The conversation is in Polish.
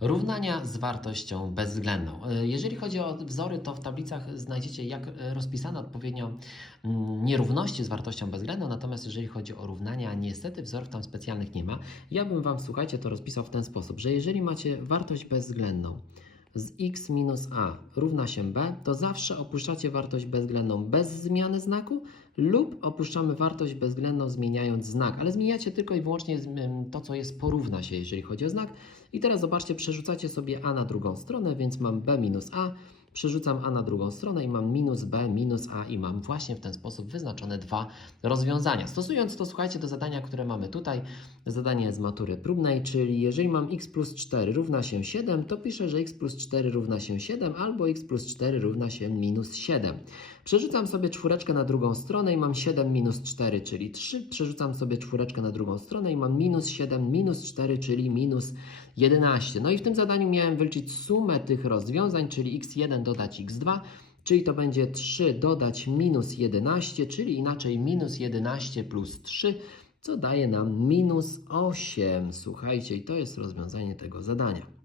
Równania z wartością bezwzględną. E, Jeżeli chodzi o wzory, to w tablicach znajdziecie, jak rozpisane odpowiednio mm, nierówności z wartością bezwzględną, natomiast jeżeli chodzi o równania, niestety wzorów tam specjalnych nie ma. Ja bym Wam, słuchajcie, to rozpisał w ten sposób, że jeżeli macie wartość bezwzględną z x minus a równa się b, to zawsze opuszczacie wartość bezwzględną bez zmiany znaku lub opuszczamy wartość bezwzględną zmieniając znak, ale zmieniacie tylko i wyłącznie to, co jest porówna się, jeżeli chodzi o znak. I teraz zobaczcie, przerzucacie sobie a na drugą stronę, więc mam b minus a, przerzucam a na drugą stronę i mam minus b minus a i mam właśnie w ten sposób wyznaczone dwa rozwiązania. Stosując to, słuchajcie, do zadania, które mamy tutaj, zadanie z matury próbnej, czyli jeżeli mam x plus 4 równa się 7, to piszę, że x plus 4 równa się 7 albo x plus 4 równa się minus 7. Przerzucam sobie czwóreczkę na drugą stronę i mam 7 minus 4, czyli 3. Przerzucam sobie czwóreczkę na drugą stronę i mam minus 7 minus 4, czyli minus 11. No i w tym zadaniu miałem wyliczyć sumę tych rozwiązań, czyli x1 dodać x2, czyli to będzie 3 dodać minus 11, czyli inaczej minus 11 plus 3, co daje nam minus 8. Słuchajcie, i to jest rozwiązanie tego zadania.